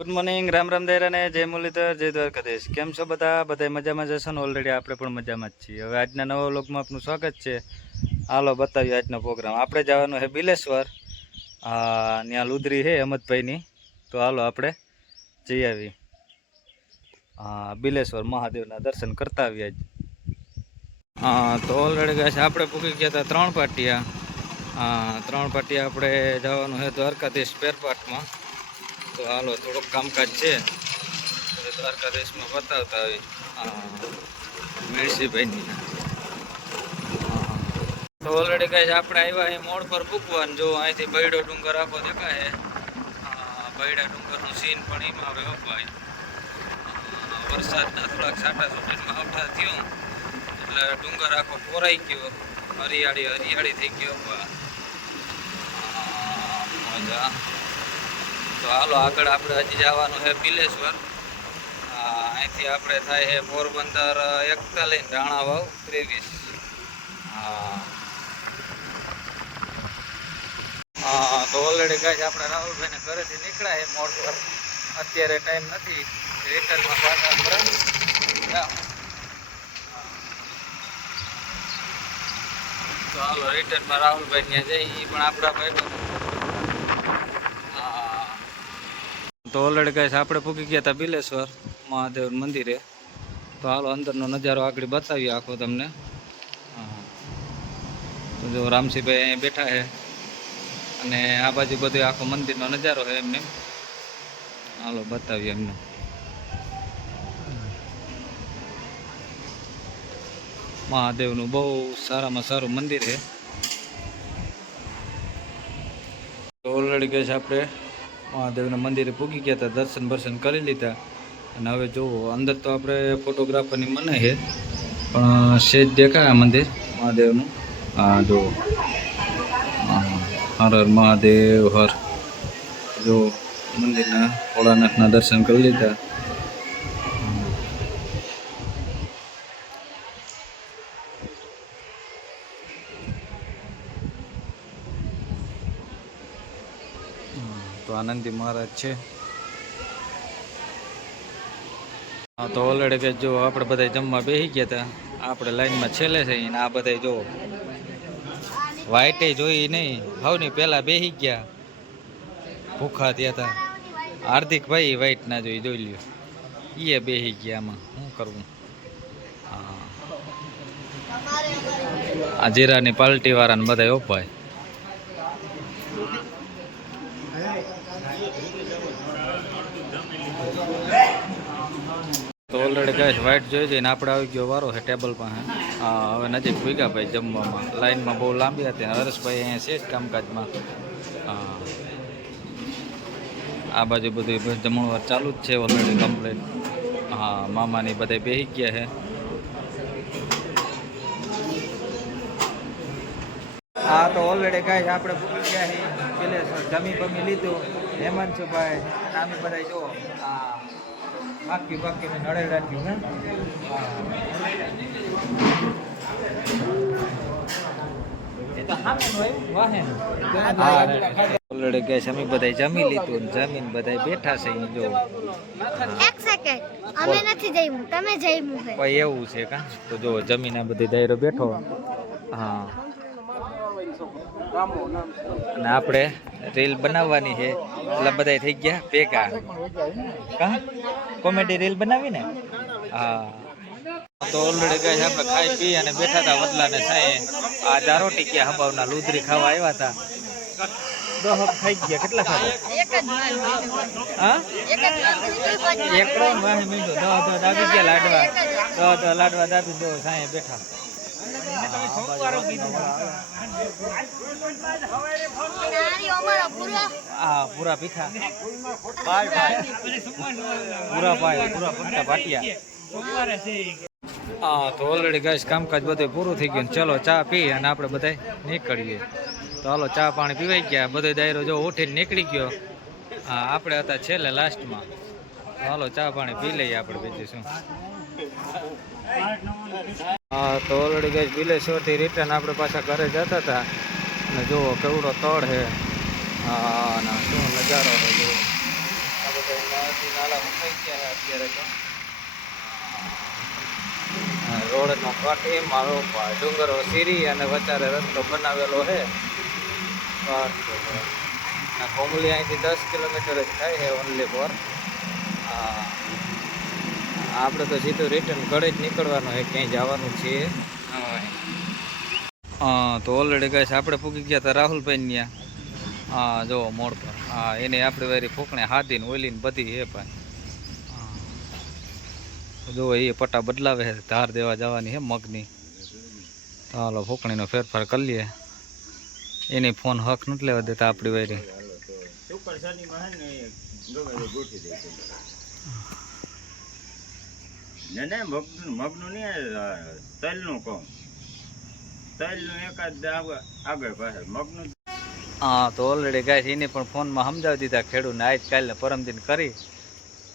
Good morning, Ram Ram દૈરા ને જય મુરલીધર, જય દ્વારકાધીશ. કેમ છો બધા મજામાં જશો ને? ઓલરેડી આપણે પણ મજામાં જ છીએ. હવે આજના નવા વ્લોગમાં આપનું સ્વાગત છે. હાલો બતાવ્યું આજનો પ્રોગ્રામ. આપણે જવાનું છે બિલેશ્વર. ત્યાં લુદરી છે અમદભાઈની, તો હાલો આપણે જઈ આવી. બિલેશ્વર મહાદેવના દર્શન કરતા આવીએ આજ. તો ઓલરેડી ગાય આપણે પૂકી ગયા હતા 3 પાટિયા. 3 પાટિયા આપણે જવાનું છે દ્વારકાધીશ સ્પેરપાર્ટમાં. તો હાલો થોડુંક કામકાજ છે દ્વારકાધીશમાં બતાવતા આવી મેળસીભાઈની. તો ઓલરેડી કહે છે આપણે આવ્યા અહીં મોડ પર પૂકવાનું. જો અહીંથી બૈડો ડુંગર આખો દેખાય. બૈડા ડુંગરનું સીન પણ એમાં હવે અપાય. વરસાદના થોડાક છાંટા છૂટીમાં આવતા થયું એટલે ડુંગર આખો કોરાઈ ગયો, હરિયાળી થઈ ગયો. મજા. તો હાલો આગળ આપણે હજી જવાનું છે બિલેશ્વર. અહીંથી આપણે થાય છે પોરબંદર 41, રાણાવાવ 23. તો ઓલરેડી કાંઈ આપણે રાહુલભાઈને ઘરેથી નીકળ્યા છે મોડ પર. અત્યારે ટાઈમ નથી, રિટર્નમાં પાછા તો હાલો રિટર્નમાં રાહુલભાઈ ત્યાં જઈ પણ આપણા ભાઈ. તો ઓલરેડી ગાઈસ આપણે પૂકી ગયા હતા બિલેશ્વર મહાદેવ મંદિરે. તો હાલો અંદરનો નજારો આગળ બતાવીએ આખો તમને. તો જો રામસિંહભાઈ અહીંયા બેઠા છે અને આ બાજુ બધો આખો મંદિરનો નજારો છે એમને. હાલો બતાવીએ એમને. મહાદેવનું બહુ સારામાં સારું મંદિર છે. તો ઓલરેડી ગાઈસ આપણે મહાદેવના મંદિરે પૂગી ગયા હતા, દર્શન કરી લીધા. અને હવે જુઓ અંદર તો આપણે ફોટોગ્રાફરની મનાઈ છે, પણ સેજ દેખાય આ મંદિર મહાદેવનું. જુઓ હર હર મહાદેવ હર. જો મંદિરના ભોળાનાથના દર્શન કરી લીધા. તો આનંદી મહારાજ છે. તો ઓલરેડી કે જો આપણે બધા જમવા બેસી ગયા હતા. આપણે લાઈનમાં છેલ્લે છે ને આ બધા જો વાઈટે જોઈ નહીં, હવની પહેલા બેસી ગયા, ભૂખા થયા હતા. હાર્દિકભાઈ વાઈટ ના જોઈ લ્યો, એ બેસી ગયા. આમાં શું કરવું? આ જીરાની પાલટી વાળાને બધા ઓપાય. તો ઓલરેડી ગાઈસ વાઇટ જોઈ જઈને આપણે આવી ગયો વારો છે ટેબલ પાસે. હવે નજીક ભૂગ્યા ભાઈ જમવામાં. લાઈનમાં બહુ લાંબી હતી. હરેશભાઈ અહીંયા છે જ કામકાજમાં. આ બાજુ બધું જમણવાર ચાલુ જ છે ઓલરેડી કમ્પ્લીટ. મામાની બધા બેસી ગયા છે. તો ઓલરેડી ગાઈસ આપણે ભૂગી ગયા છીએ બિલેશ્વર. જમી લીધું. હેમંતભાઈ નામી બધા જો બાકી મેં નડે રાખ્યું ઓલરેડી ગેસ અમે બધા જમી લીધું. જમીન બધા બેઠા છે. જો એક સેકન્ડ, અમે નથી જઈમું, તમે જઈમું છે ભાઈ એવું છે કા. તો જો જમીન આ બધી દાયરો બેઠો. અને આપણે રીલ બનાવવાની છે એટલે બધા થઈ ગયા ભેગા. કોમેડી રીલ બનાવી ને. તો ઓલરેડી ગાય આપણે ખાઈ પી અને બેઠા હતા વડલા ને સાંઈ. આ દારો ટીક્યા હબાવના લુદરી ખાવા આવ્યા હતા. ખાઈ ગયા. કેટલા ખાધા? એકડો વાહી મીંડો દાબી ગયા લાડવા. લાડવા દાબી દો સાંઈ બેઠા. પૂરા પીઠા પૂરા ભાટિયા. તો ઓલરેડી ગાઈસ કામકાજ બધું પૂરું થઈ ગયું. ચલો ચા પી અને આપણે બધા નીકળીએ. તો હાલો ચા પાણી પીવાઈ ગયા. બધો દાયરો જો ઉઠીને નીકળી ગયો. આપણે હતા છેલ્લે લાસ્ટમાં. હાલો ચા પાણી પી લઈએ આપણે બીજું શું. તો ઓલરેડી ગાઈસ બિલેશ્વરથી રિટર્ન આપણે પાછા ઘરે જતા હતા. અને જુઓ કેવડો તળ છે. શું નજારો છે. જુઓ આ બધા નાથી નાલા મુકાઈ ગયા અત્યારે તો રોડનો કટ એ મારો ડુંગરો સીરી અને વચારે રસ્તો બનાવેલો છે. કોમલી અહીંથી 10 કિલોમીટર જ થાય છે ઓનલી ફોર. આપણે તો સીધું રિટર્ન ઘરે જ નીકળવાનું છે, ક્યાંય જવાનું છે. તો ઓલરેડી ગાઈસ આપણે પૂકી ગયા હતા રાહુલભાઈ ત્યાં. હા જો મોડ પર. હા એને આપણે વારી ફૂકણે હાથીને ઓલીને બધી છે ભાઈ. જો એ પટ્ટા બદલાવે છે, ધાર દેવા જવાની છે મગની. ચાલો ફૂકણીનો ફેરફાર કરી લઈએ. એની ફોન હક નથી લેવા દેતા આપણી વારી. મગનું નહીં, તલનું કહું. તલનું એકાદ આગળ પાછળ મગનું. હા તો ઓલરેડી ગાય એને પણ ફોનમાં સમજાવી દીધા ખેડૂતને આજ કાલને પરમદિન કરી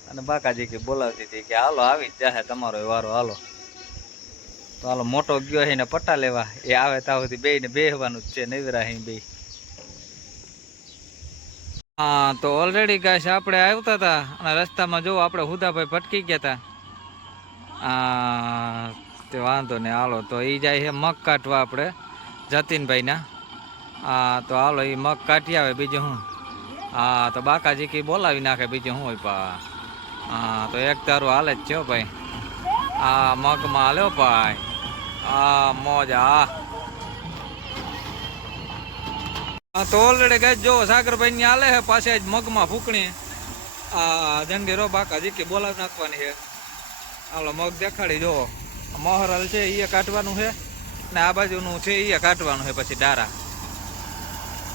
અને બાકાજી કે બોલાવતી હતી કે હાલો આવી જ જાહે તમારો વારો હાલો. તો હાલો મોટો ગયો છે ને પટ્ટા લેવા, એ આવે ત્યાં સુધી બેયને બેહવાનું જ છે, નવીરા હે બે. હા તો ઓલરેડી ગાય આપણે આવતા હતા અને રસ્તામાં જો આપણે હુદાભાઈ ભટકી ગયા હતા. તે વાંધો નહીં હાલો. તો એ જાય છે મગ કાઢવા આપણે જતીનભાઈના. હા તો હાલો એ મગ કાઢી આવે બીજું શું. હા તો બાકાજી કી બોલાવી નાખે બીજું શું હોય પા. હા તો એક તારું હાલે જ છે ભાઈ. હા મગમાં હાલ્યો ભાઈ. હા મોજ. હા તો ઓલરેડી ગઈ જો સાગરભાઈ ની હાલે છે પાસે જ મગમાં ફૂકણી. આ જંગીરો બાકાજી કી બોલાવી નાખવાની છે. હાલો મગ દેખાડી જો મોહરલ છે એ કાઢવાનું છે ને આ બાજુનું છે એ કાઢવાનું છે પછી ડારા.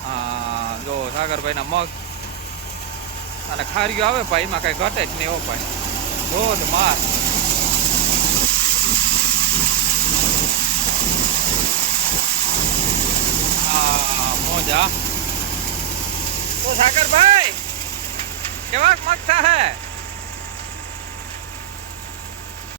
હા જો સાગરભાઈના મગ અને ખારીઓ આવે ભાઈ, એમાં કઈ ઘટે જ નહીં હો ભાઈ. ધોધ માર. હા મોજા. તો સાગરભાઈ કેવાક મગ થા હે?